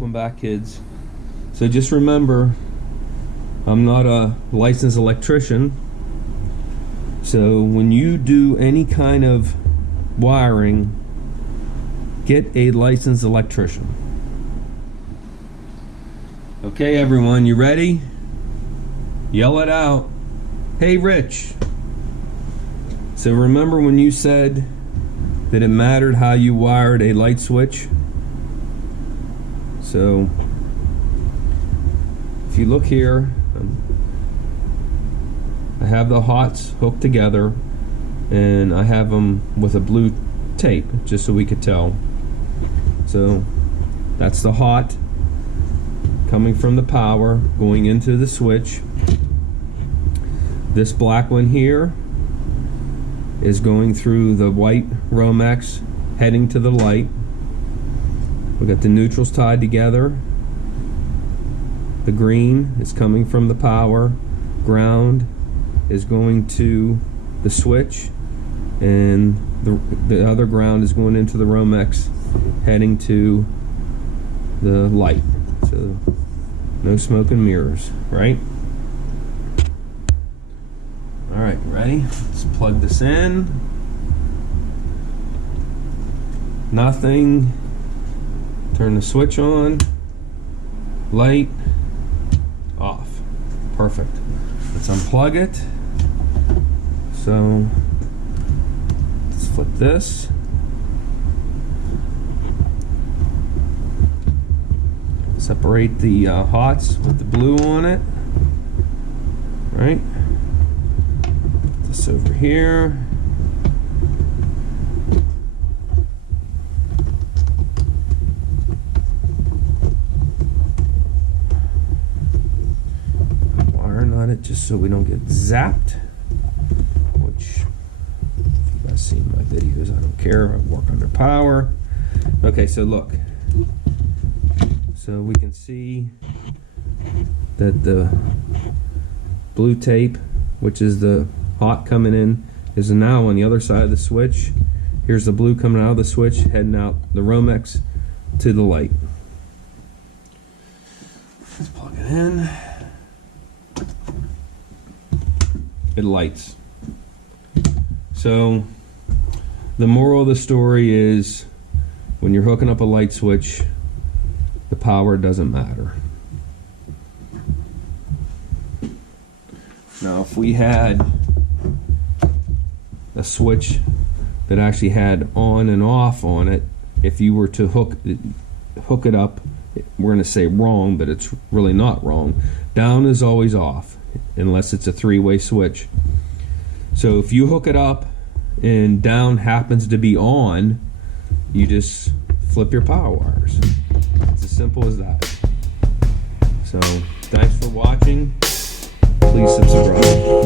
Welcome back, kids. So just remember, I'm not a licensed electrician, so when you do any kind of wiring, get a licensed electrician. Okay, everyone, you ready? Yell it out. Hey, Rich. So remember when you said that it mattered how you wired a light switch? So if you look here, I have the hots hooked together and I have them with a blue tape just so we could tell. So that's the hot coming from the power going into the switch. This black one here is going through the white Romex heading to the light. We got the neutrals tied together. The green is coming from the power. Ground is going to the switch, and the other ground is going into the Romex heading to the light. So no smoke and mirrors, right? Alright, ready? Let's plug this in. Nothing. Turn the switch on. Light. Off. Perfect. Let's unplug it. So let's flip this. Separate the hots with the blue on it. Right? This over here. Wire knot it just so we don't get zapped. Which, if you guys seen my videos, I don't care. I work under power. Okay, so look. So we can see that the blue tape, which is the hot coming in, is now on the other side of the switch. Here's the blue coming out of the switch, heading out the Romex to the light. Let's plug it in. It lights. So the moral of the story is, when you're hooking up a light switch, the power doesn't matter. Now, if we had a switch that actually had on and off on it, if you were to hook it up, we're going to say wrong, but it's really not wrong. Down is always off, unless it's a three-way switch. So if you hook it up and down happens to be on, you just flip your power wires. It's as simple as that. So thanks for watching. Please subscribe.